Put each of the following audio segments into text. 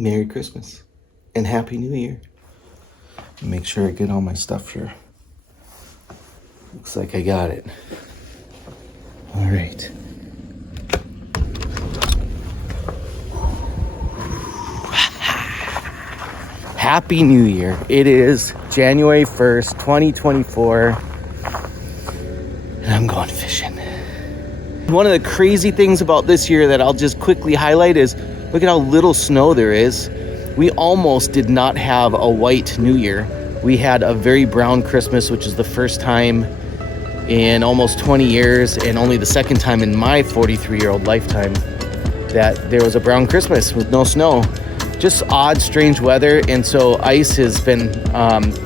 Merry Christmas and Happy New Year. Make sure I get all my stuff here. Looks like I got it. All right. Happy New Year. It is January 1st, 2024. And I'm going fishing. One of the crazy things about this year that I'll just quickly highlight is look at how little snow there is. We almost did not have a white New Year. We had a very brown Christmas, which is the first time in almost 20 years and only the second time in my 43-year-old lifetime that there was a brown Christmas with no snow. Just odd, strange weather, and so ice has been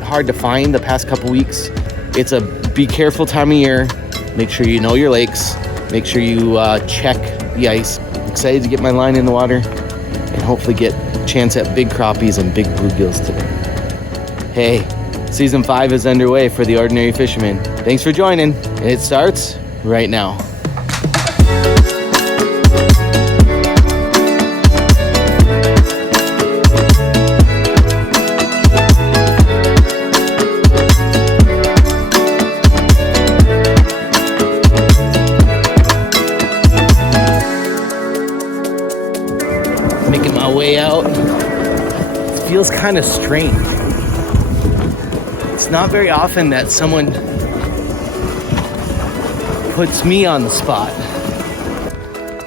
hard to find the past couple weeks. It's a be careful time of year. Make sure you know your lakes. Make sure you check the ice. I'm excited to get my line in the water and hopefully get a chance at big crappies and big bluegills today. Hey, season 5 is underway for The Ordinary Fisherman. Thanks for joining, and it starts right now. Making my way out. It feels kind of strange. It's not very often that someone puts me on the spot.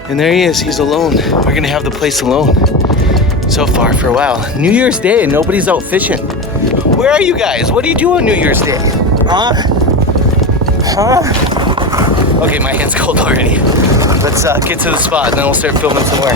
And there he is, he's alone. We're gonna have the place alone so far for a while. New Year's Day and nobody's out fishing. Where are you guys? What do you do on New Year's Day? Huh? Okay, my hand's cold already. Let's get to the spot and then we'll start filming somewhere.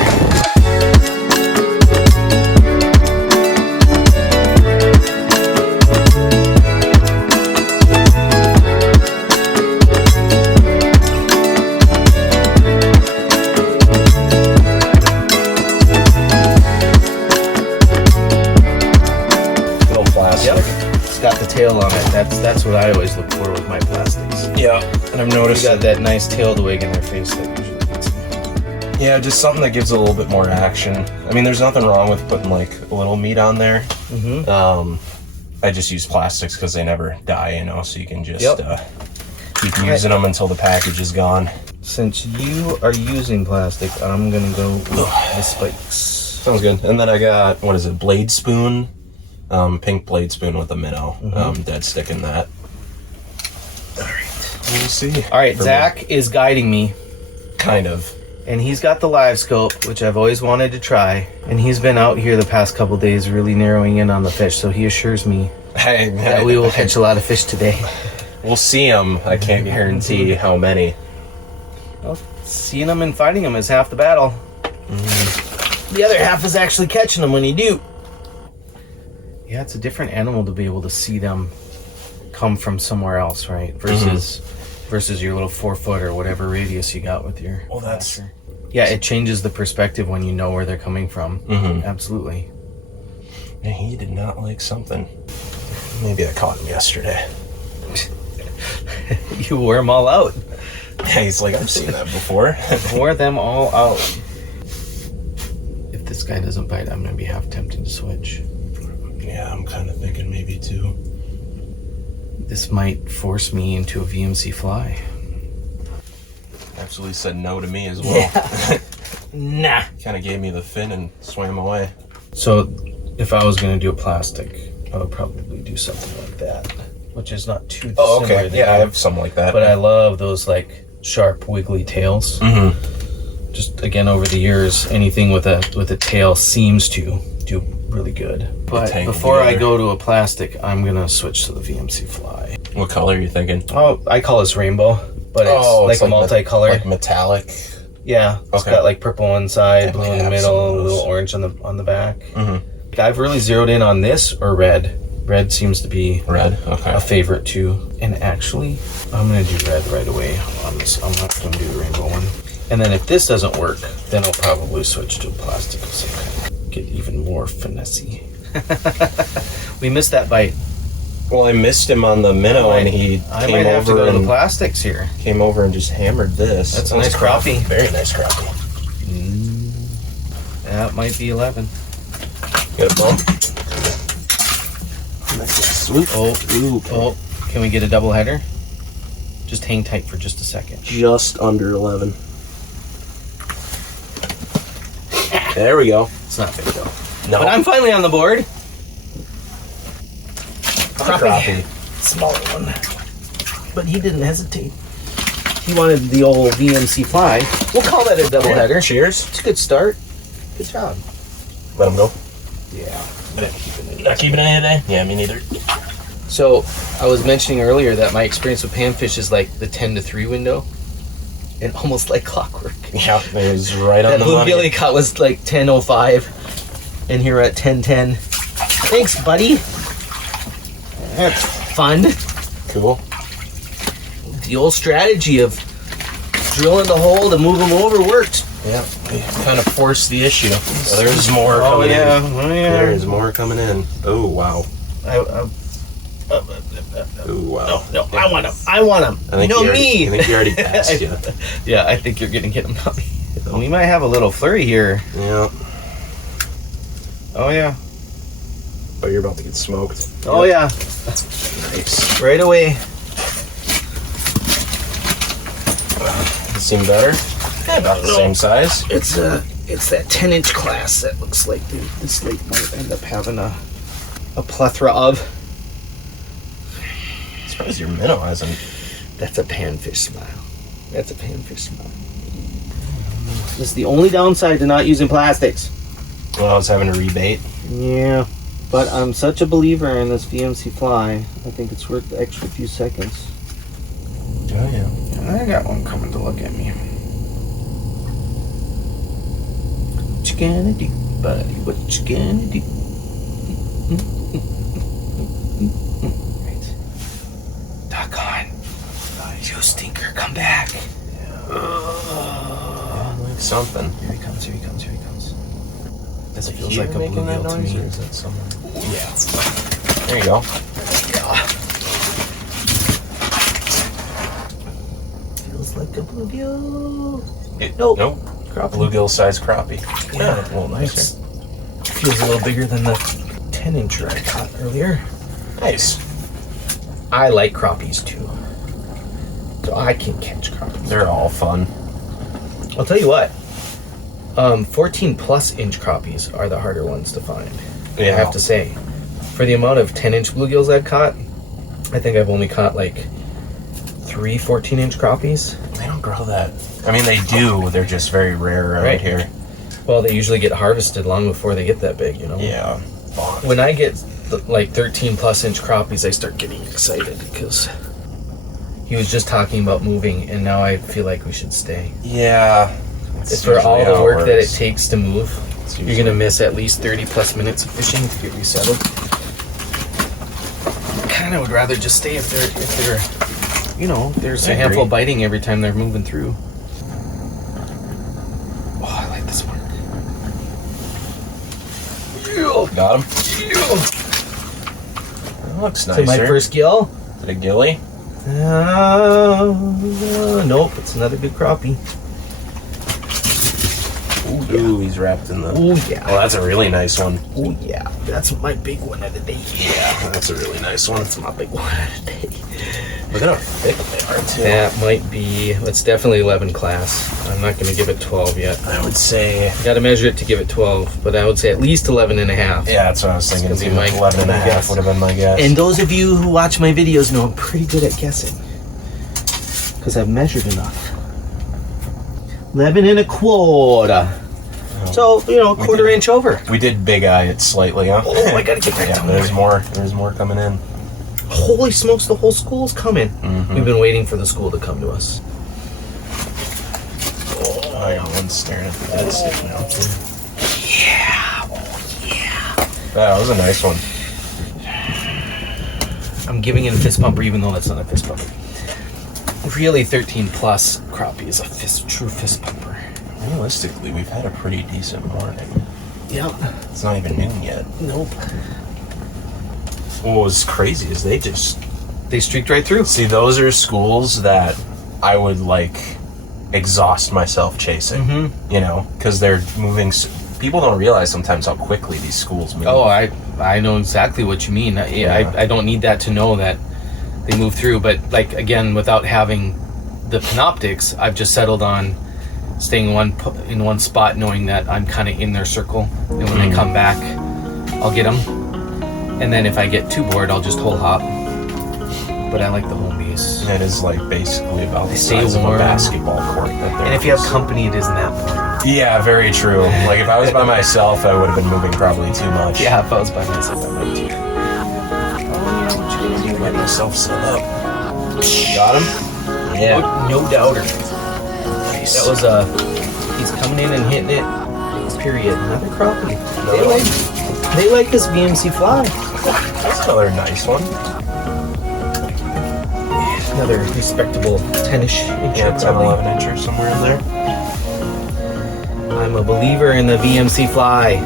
Got the tail on it. That's what I always look for with my plastics. Yeah, and I've noticed you got that nice tailed wig in their face that usually gets me. Yeah, just something that gives it a little bit more action. I mean, there's nothing wrong with putting like a little meat on there. Mm-hmm. I just use plastics because they never die, you know, so you can just keep using them until the package is gone. Since you are using plastic, I'm gonna go with the spikes. Sounds good. And then I got, what is it, blade spoon? Pink blade spoon with a minnow. Dead stick in that. All right, we'll see. All right, Zach is guiding me. Kind of. And he's got the live scope, which I've always wanted to try. And he's been out here the past couple days really narrowing in on the fish. So he assures me that we will catch a lot of fish today. We'll see them. I can't guarantee how many. Well, seeing them and finding them is half the battle. The other half is actually catching them when you do. Yeah, it's a different animal to be able to see them come from somewhere else, right? Versus your little 4-foot or whatever radius you got with your flasher. Yeah, it changes the perspective when you know where they're coming from. Absolutely. And he did not like something. Maybe I caught him yesterday. You wore them all out. Yeah, he's like, I've seen that before. Wore them all out. If this guy doesn't bite, I'm going to be half tempted to switch. Yeah, I'm kind of thinking maybe too. This might force me into a VMC fly. Absolutely said no to me as well. Yeah. Nah. Kind of gave me the fin and swam away. So if I was going to do a plastic, I would probably do something like that, which is not too Oh, similar. okay. Yeah, I have something like that. But I love those like sharp, wiggly tails. Just again, over the years, anything with a tail seems to do really good. But before I go to a plastic, I'm gonna switch to the VMC fly. What color are you thinking? Oh, I call this rainbow, but it's like a multicolor. Like metallic? Yeah, it's got like purple on one side, blue in the middle, a little orange on the back. I've really zeroed in on this or red. Red seems to be a favorite too. And actually, I'm gonna do red right away on this. I'm not gonna do the rainbow one. And then if this doesn't work, then I'll probably switch to a plastic of some kind. Get even more finessey. We missed that bite. Well, I missed him on the minnow, and he I came might have to over go to and the plastics here. Came over and just hammered this. That's a nice crappie. Very nice crappie. That might be 11. Got a bump. Swoop. Oh, can we get a double header? Just hang tight for just a second. Just under 11. There we go. It's not big though. No. But I'm finally on the board. Crappie. Smaller one. But he didn't hesitate. He wanted the old VMC fly. We'll call that a double header. Cheers. It's a good start. Good job. Let him go. Yeah. Not keeping any today? Yeah, me neither. So, I was mentioning earlier that my experience with panfish is like the 10 to 3 window. And almost like clockwork. Yeah, it was right on That the money. bluegilly cut was like 10:05. And here we're at 10:10. Thanks, buddy. That's fun. Cool. The old strategy of drilling the hole to move them over worked. Yeah, we kind of forced the issue. So there's more coming in. Oh, yeah. There's more coming in. Oh, wow. Oh, wow. No, I want him. I want him. I think You know I me. think you already passed you. Yeah, I think you're gonna get him. We might have a little flurry here. Yeah. Oh yeah. Oh, you're about to get smoked. Oh yeah. Nice. Right away. Does it seem better? Yeah, about the same size. It's that 10-inch class that looks like this lake might end up having a plethora of. I'm surprised your minnow hasn't. That's a panfish smile. That's a panfish smile. This is the only downside to not using plastics. Well, I was having to rebait. Yeah, but I'm such a believer in this VMC fly. I think it's worth the extra few seconds. Oh, yeah. I got one coming to look at me. What you gonna do, buddy? What you gonna do? Right. Doggone. You stinker, come back. Like something. Here he comes, here he comes, here he comes. This Is it feels you like a making that bluegill to noise, me. or is that someone? Yeah. There you go. Feels like a bluegill. Nope. Crappie. Bluegill size crappie. Yeah, a little nicer. Feels a little bigger than the 10-incher I caught earlier. Nice. I like crappies too. So I can catch crappies. They're all fun. I'll tell you what. 14 plus inch crappies are the harder ones to find. I Yeah. have to say. For the amount of 10-inch bluegills I've caught, I think I've only caught like 3 14-inch crappies. They don't grow that. I mean, they do. They're just very rare around here. Well, they usually get harvested long before they get that big, you know? Yeah. When I get like 13 plus inch crappies, I start getting excited because he was just talking about moving, and now I feel like we should stay. Yeah. For all the work that it takes. takes to move, you're gonna miss at least 30 plus minutes of fishing to get resettled. Kind of would rather just stay if they're, you know, there's a handful biting every time they're moving through. Oh, I like this one. Got him. That looks nicer. So my first gill. Is it a gilly? Nope, it's another good crappie. Ooh, he's wrapped in the. Oh yeah. Oh, that's a really nice one. Oh yeah. That's my big one of the day. Yeah, that's a really nice one. That's my big one of the day. Look at how thick they are, too. That might be. That's definitely 11 class. I'm not going to give it 12 yet. I would say. Got to measure it to give it 12, but I would say at least 11 and a half. Yeah, that's what I was thinking. It's Too. gonna be my 11 and a half guess. would have been my guess. And those of you who watch my videos know I'm pretty good at guessing, because I've measured enough. 11 and a quarter. So, you know, a quarter inch over. We did big eye it slightly, huh? Oh, I gotta get back down there's there. more. There's more coming in. Holy smokes, the whole school's coming. Mm-hmm. We've been waiting for the school to come to us. Oh, I got one staring at the dead stick now. Yeah, oh yeah. That was a nice one. I'm giving it a fist pumper even though that's not a fist pumper. Really, 13 plus crappie is a true fist pumper. Realistically, we've had a pretty decent morning. Yep. It's not even noon yet. Nope. What was crazy is they streaked right through. see, those are schools that I would like exhaust myself chasing. Mm-hmm. You know, because they're moving people don't realize sometimes how quickly these schools move. Oh, I know exactly what you mean. I don't need that to know that they move through. But like, again, without having the panoptics, I've just settled on staying in one spot, knowing that I'm kind of in their circle, and when they come back, I'll get them. And then if I get too bored, I'll just hole hop. But I like the home base. It is like basically about the stay size warm. of a basketball court. And if you have company, it isn't that boring. Yeah, very true. Like if I was by myself, I would have been moving probably too much. Yeah, if I was by myself, I might too. Get myself set up. Got him? Yeah. No doubter. Nice. That was he's coming in and hitting it. Period. Another crappie. They like this VMC fly. That's another nice one. Another respectable 10-ish incher. Yeah, 10, 11 incher somewhere in there. I'm a believer in the VMC fly.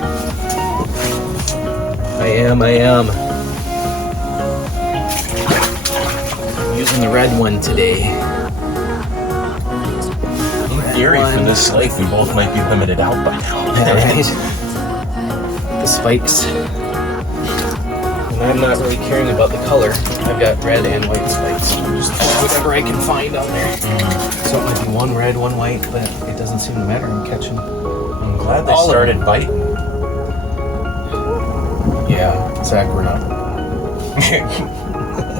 I am. I'm using the red one today. In theory, for this lake, we both might be limited out by now. Right? The spikes. And I'm not really caring about the color. I've got red and white spikes. Just whatever I can find on there. So it might be one red, one white, but it doesn't seem to matter. I'm catching. I'm glad they started biting. Yeah, Zach, we're not.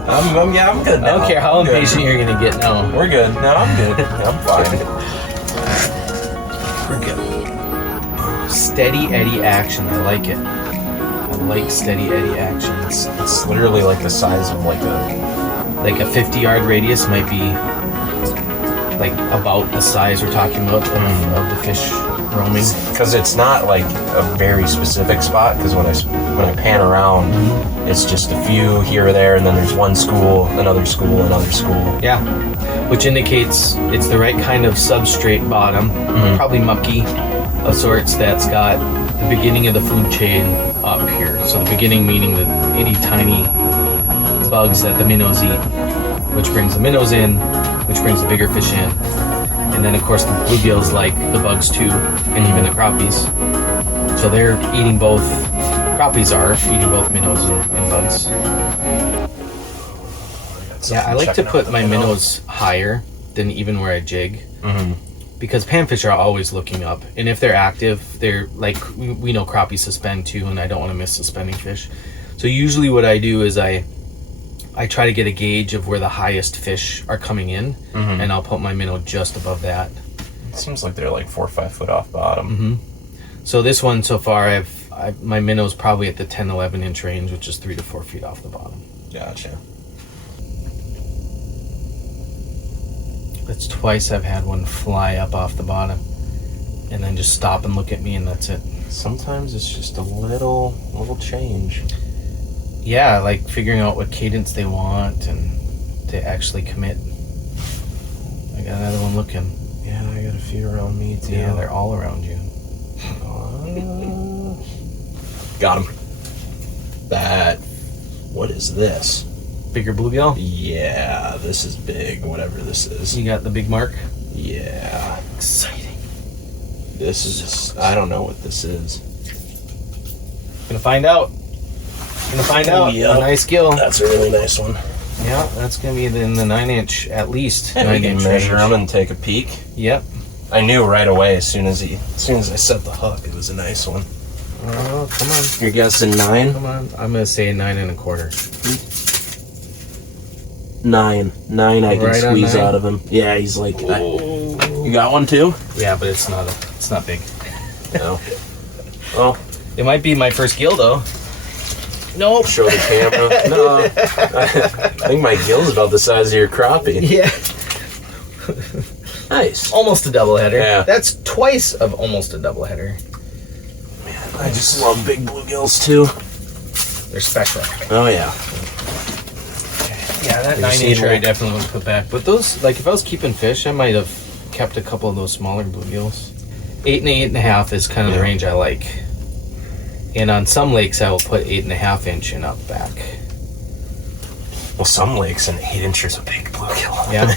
I'm good now. I don't care how impatient you're gonna get now. We're good. No, I'm good. I'm fine. We're good. Steady eddy action. I like it. I like steady eddy action. It's literally like the size of like a 50-yard radius might be like about the size we're talking about of the fish roaming. Because it's not like a very specific spot. Because when I pan around, it's just a few here or there, and then there's one school, another school, another school. Yeah, which indicates it's the right kind of substrate bottom, probably mucky of sorts, that's got the beginning of the food chain up here. So the beginning meaning the itty tiny bugs that the minnows eat, which brings the minnows in, which brings the bigger fish in. And then of course the bluegills like the bugs too, and even the crappies. So they're eating both, crappies are eating both minnows and bugs. Yeah, I like to put my minnows higher than even where I jig. Because panfish are always looking up, and if they're active, they're like, we know crappies suspend too, and I don't want to miss suspending fish. So usually what I do is I try to get a gauge of where the highest fish are coming in, and I'll put my minnow just above that. It seems like they're like 4 or 5 foot off bottom. So this one so far, my minnow's probably at the 10-11 inch range, which is 3 to 4 feet off the bottom. Gotcha. That's twice I've had one fly up off the bottom and then just stop and look at me, and that's it. Sometimes it's just a little change. Yeah, like figuring out what cadence they want and to actually commit. I got another one looking. Yeah, I got a few around me too. Yeah, they're all around you. Got him. What is this? Bigger bluegill? Yeah, this is big, whatever this is. You got the big mark? Yeah. Exciting. This is, I don't know what this is. Gonna find out. Yep. A nice gill. That's a really nice one. Yeah, that's gonna be in the 9-inch, at least. And we can 9-inch measure range. them and take a peek. Yep. I knew right away as soon as I set the hook, it was a nice one. Oh, come on. You're guessing 9? Come on. I'm gonna say 9 1/4. 9 I can Right on squeeze 9? out of him. Yeah, he's like, you got one too? Yeah, but it's not big. No. Well, It might be my first gill though. Nope. show the camera. No, I think my gill's about the size of your crappie. Yeah. Nice. Almost a doubleheader. Yeah. That's twice of almost a doubleheader. Man, I just love big bluegills too. They're special. Oh yeah. Yeah, that Have you 9-incher seen I one? definitely would put back. But those, like if I was keeping fish, I might have kept a couple of those smaller bluegills. 8 and 8 1/2 is kind of the range I like. And on some lakes, I will put 8 1/2 inch and up back. Well, some lakes an 8 incher's a big bluegill. Yeah.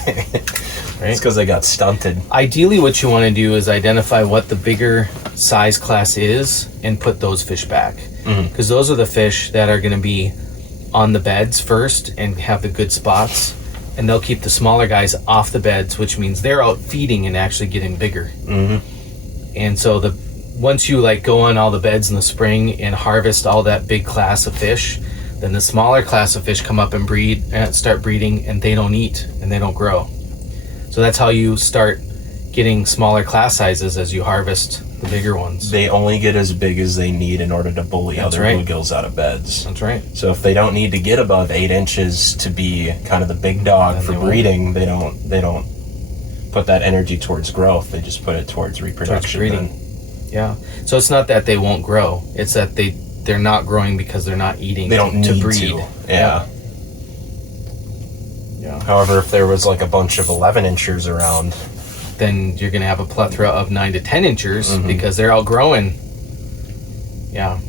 right? It's because they got stunted. Ideally, what you want to do is identify what the bigger size class is and put those fish back. Because those are the fish that are going to be on the beds first and have the good spots. And they'll keep the smaller guys off the beds, which means they're out feeding and actually getting bigger. And so once you like go on all the beds in the spring and harvest all that big class of fish, then the smaller class of fish come up and breed and start breeding, and they don't eat and they don't grow. So that's how you start getting smaller class sizes as you harvest the bigger ones. They only get as big as they need in order to bully other bluegills out of beds. That's right. So if they don't need to get above 8 inches to be kind of the big dog Then for they won't. breeding, they don't put that energy towards growth. They just put it towards reproduction. breeding. Yeah. So it's not that they won't grow. It's that they're not growing because they're not eating They don't to need breed. to. Yeah. Yeah. However, if there was like a bunch of 11 inchers around, Then you're going to have a plethora of 9 to 10 inchers because they're outgrowing. Yeah.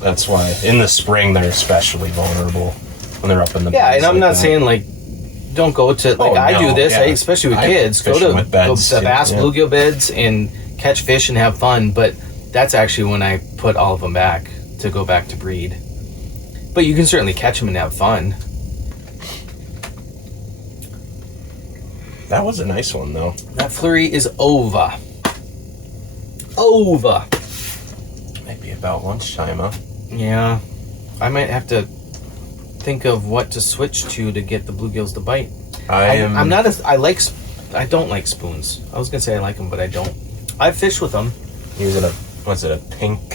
that's why in the spring they're especially vulnerable when they're up in the Yeah, beds and I'm like not that. saying like don't go to like I do this, especially with kids. Go to with beds, the bass yeah. bluegill beds and catch fish and have fun. But that's actually when I put all of them back to go back to breed. But you can certainly catch them and have fun. That was a nice one though. That flurry is over. Over. Might be about lunchtime, huh? Yeah, I might have to think of what to switch to get the bluegills to bite. I don't like spoons. I was gonna say I like them, but I don't. I've fished with them. Using a pink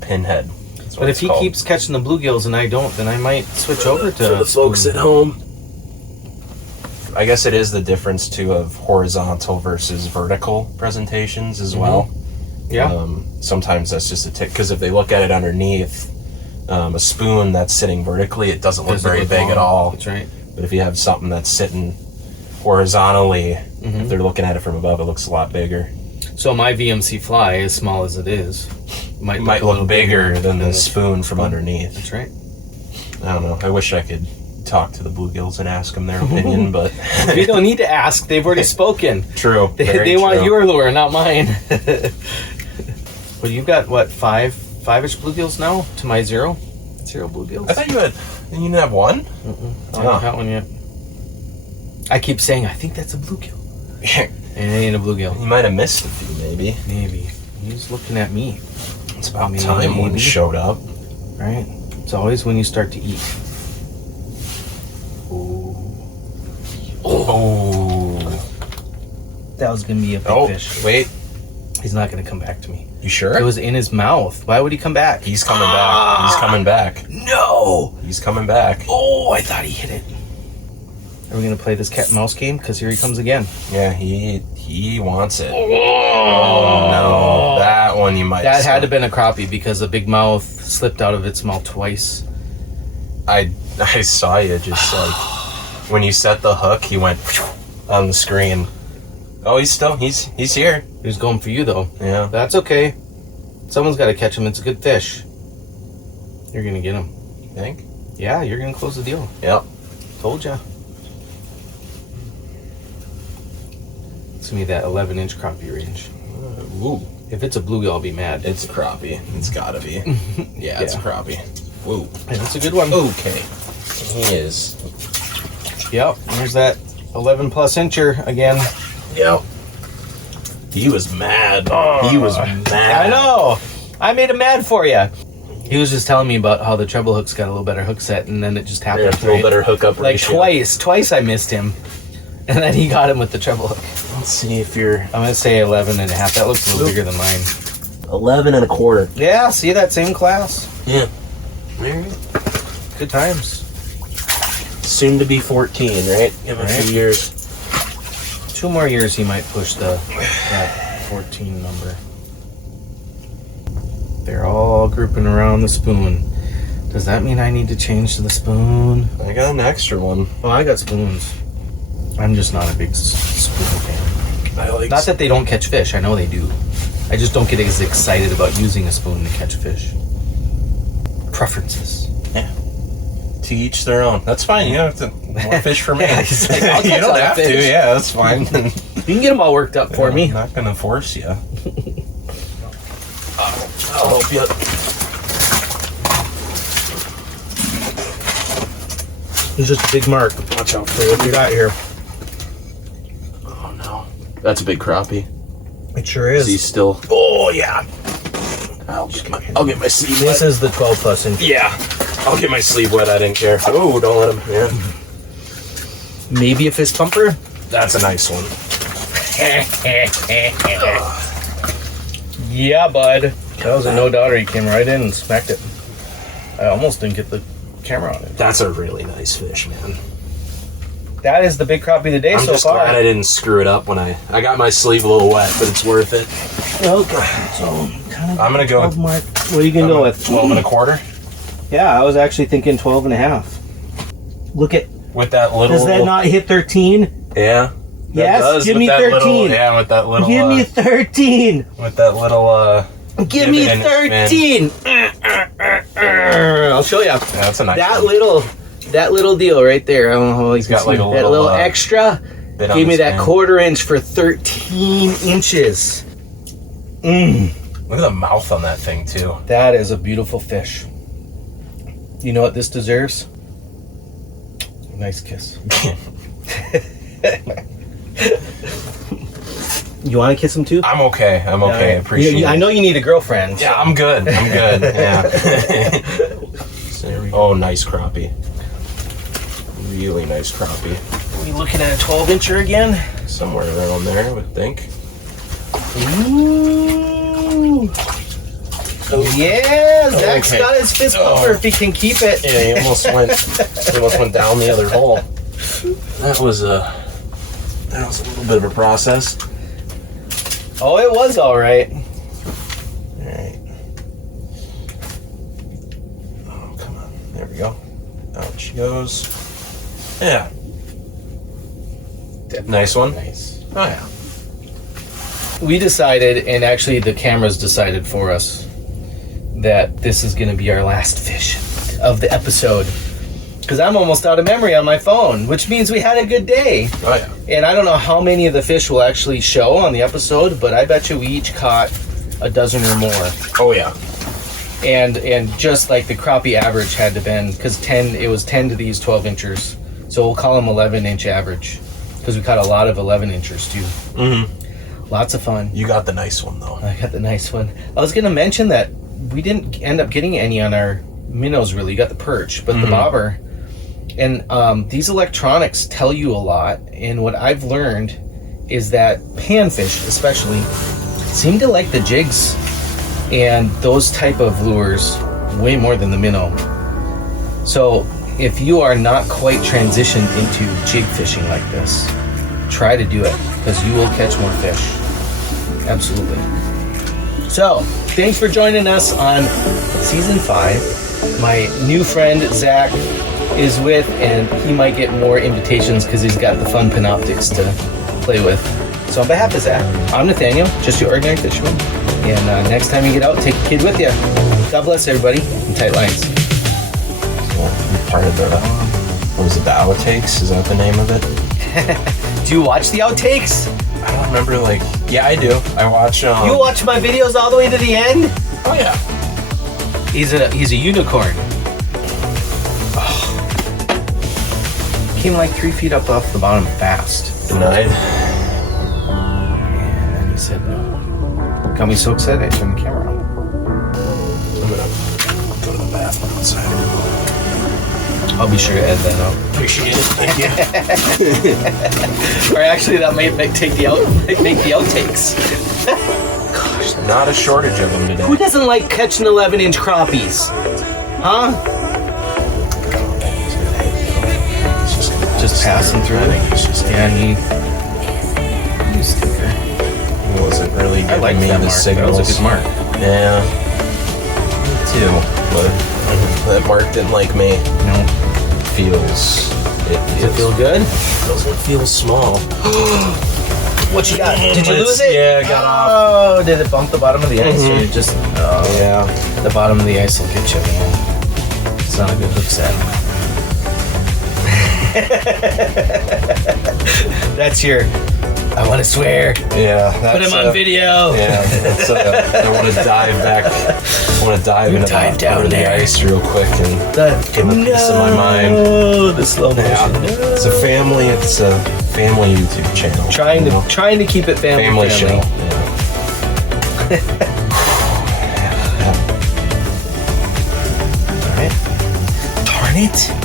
pinhead. That's what But if it's he called. keeps catching the bluegills and I don't, then I might switch over to For the folks spoon. at home, I guess it is the difference too of horizontal versus vertical presentations as well. Yeah. Sometimes that's just a tick because if they look at it underneath a spoon that's sitting vertically, it doesn't look very big at all. That's right. But if you have something that's sitting horizontally, if they're looking at it from above, it looks a lot bigger. So my VMC fly, as small as it is, might It might a little look bigger than the the spoon from underneath. That's right. I don't know. I wish I could talk to the bluegills and ask them their opinion, but We don't need to ask. They've already spoken. true. They want your lure, not mine. Well, you've got what, five-ish bluegills now to my zero bluegills. I thought you didn't have one. I haven't caught one yet. I keep saying I think that's a bluegill, and it ain't a bluegill. You might have missed a few, maybe. Maybe he's looking at me. It's about time one showed up. Right? It's always when you start to eat. Oh. That was gonna be a big fish. Wait. He's not gonna come back to me. You sure? It was in his mouth. Why would he come back? He's coming back. He's coming back. No! He's coming back. Oh, I thought he hit it. Are we gonna play this cat and mouse game? Because here he comes again. Yeah, he wants it. Oh no, that one you might. That had to have been a crappie because the big mouth slipped out of its mouth twice. I saw you just like when you set the hook, he went on the screen. Oh, he's here. He was going for you though. Yeah. That's okay. Someone's got to catch him. It's a good fish. You're gonna get him. You think? Yeah, you're gonna close the deal. Yep. Told ya. It's gonna be that 11-inch crappie range. Ooh. If it's a bluegill, I'll be mad. It's a crappie. It's gotta be. Yeah, it's a crappie. Whoa. And it's a good one. Okay. He is. Yep. There's that 11+ incher again. Yep. He was mad. He was mad. I know. I made him mad for you. He was just telling me about how the treble hook's got a little better hook set, and then it just happened. Yeah, a little better hookup Like ratio. twice I missed him, and then he got him with the treble hook. Let's see if you're I'm gonna say 11.5. That looks a little bigger than mine. 11 and a quarter. Yeah, see that same class? Yeah. Good times. Soon to be 14, right? Give him a few years. 2 more years he might push that 14 number. They're all grouping around the spoon. Does that mean I need to change to the spoon? I got an extra one. Oh, I got spoons. I'm just not a big spoon fan. I like. Not that they don't catch fish. I know they do. I just don't get as excited about using a spoon to catch fish. Preferences. Yeah. To each their own. That's fine. You don't have to more fish for me. He's like, I'll you catch don't all the have to. fish. Yeah, that's fine. You can get them all worked up for me. I'm not gonna force you. I'll help you. He's just a big mark. Watch out for what you got here. Oh no, that's a big crappie. It sure Is he still? Oh yeah. I'll get my sleeve This wet. is the 12 plus inch. Yeah, I'll get my sleeve wet. I didn't care. Oh, don't let him. Yeah, Maybe a fist pumper. that's a nice one. Yeah, bud. That was a no doubter. He came right in and smacked it. I almost didn't get the camera on it. That's a really nice fish, man. That is the big crappie of the day I'm so just far. glad I didn't screw it up when I got my sleeve a little wet, but it's worth it. Okay, so kind of I'm gonna go with mark. What are you gonna go with? 12 and a quarter. Yeah, I was actually thinking 12 and a half. Look at, With that little. does that not hit 13? Yeah. That Yes, does, give with me that 13. Little, yeah, with that little. Give me 13. With that little. Give me divot in its 13. I'll show you. Yeah, that's a nice. That little deal right there. I don't know how he's got like a that little, little extra. bit on Gave me the that span. 1/4 inch for 13 inches. Look at the mouth on that thing too. That is a beautiful fish. You know what this deserves? A nice kiss. You want to kiss him too? I'm okay. I'm okay. I appreciate it. I know you need a girlfriend. Yeah, I'm good. I'm good. Yeah. So there we go. Oh, nice crappie. Really nice crappie. Are we looking at a 12 incher again? Somewhere around there, I would think. Ooh. Yeah, Zach's Okay. got his fist bumper if he can keep it. Yeah, he almost went down the other hole. That was a little bit of a process. Oh, it was all right. All right. Oh, come on. There we go. Out she goes. Yeah. Nice one. Nice. Oh yeah. We decided, and actually the cameras decided for us, that this is going to be our last fish of the episode. Because I'm almost out of memory on my phone, which means we had a good day. Oh yeah. And I don't know how many of the fish will actually show on the episode, but I bet you we each caught a dozen or more. Oh yeah. And just like the crappie average had to been, because it was 10 to these 12 inchers. So we'll call them 11 inch average. Because we caught a lot of 11 inchers too. Mm-hmm. Lots of fun. You got the nice one though. I got the nice one. I was going to mention that we didn't end up getting any on our minnows really. You got the perch, but the bobber. And these electronics tell you a lot. And what I've learned is that panfish especially seem to like the jigs and those type of lures way more than the minnow. So if you are not quite transitioned into jig fishing like this, try to do it because you will catch more fish. Absolutely. So thanks for joining us on season 5. My new friend Zach is with, and he might get more invitations because he's got the fun panoptics to play with. So on behalf of Zach, I'm Nathaniel, just your ordinary fisherman. And next time you get out, take a kid with you. God bless everybody, and tight lines. Part of the, what was it, the outtakes? Is that the name of it? Do you watch the outtakes? I don't remember, like, yeah, I do. I watch, You watch my videos all the way to the end? Oh yeah. He's a unicorn. Came like 3 feet up off the bottom fast. Denied. And then he said no. Got me so excited I turned the camera on. I'm gonna go to the bathroom outside. I'll be sure to edit that out. Appreciate it. Thank you. Or actually, that might make the outtakes. Gosh, not a shortage of them today. Who doesn't like catching 11-inch crappies? Huh? Just passing through. Yeah, he sticker. He wasn't really I giving liked me that the mark. signals. That was a good mark. Yeah. Me too. But that mark didn't like me. No. Does Does it feel good? Doesn't feel small. What you got? Did you lose it? Yeah, I got off. Oh, did it bump the bottom of the ice? Or you just, Yeah. the bottom of the ice will get you, man. It's not a good hook set. That's your, I want to swear. Yeah. Put him on video. Yeah. That's, I want to dive back. I want to dive into dive down under there. the ice real quick and give a piece of my mind. The slow motion. Yeah. No. It's a family YouTube channel. Trying to keep it family show. friendly. Yeah. All right. Darn it.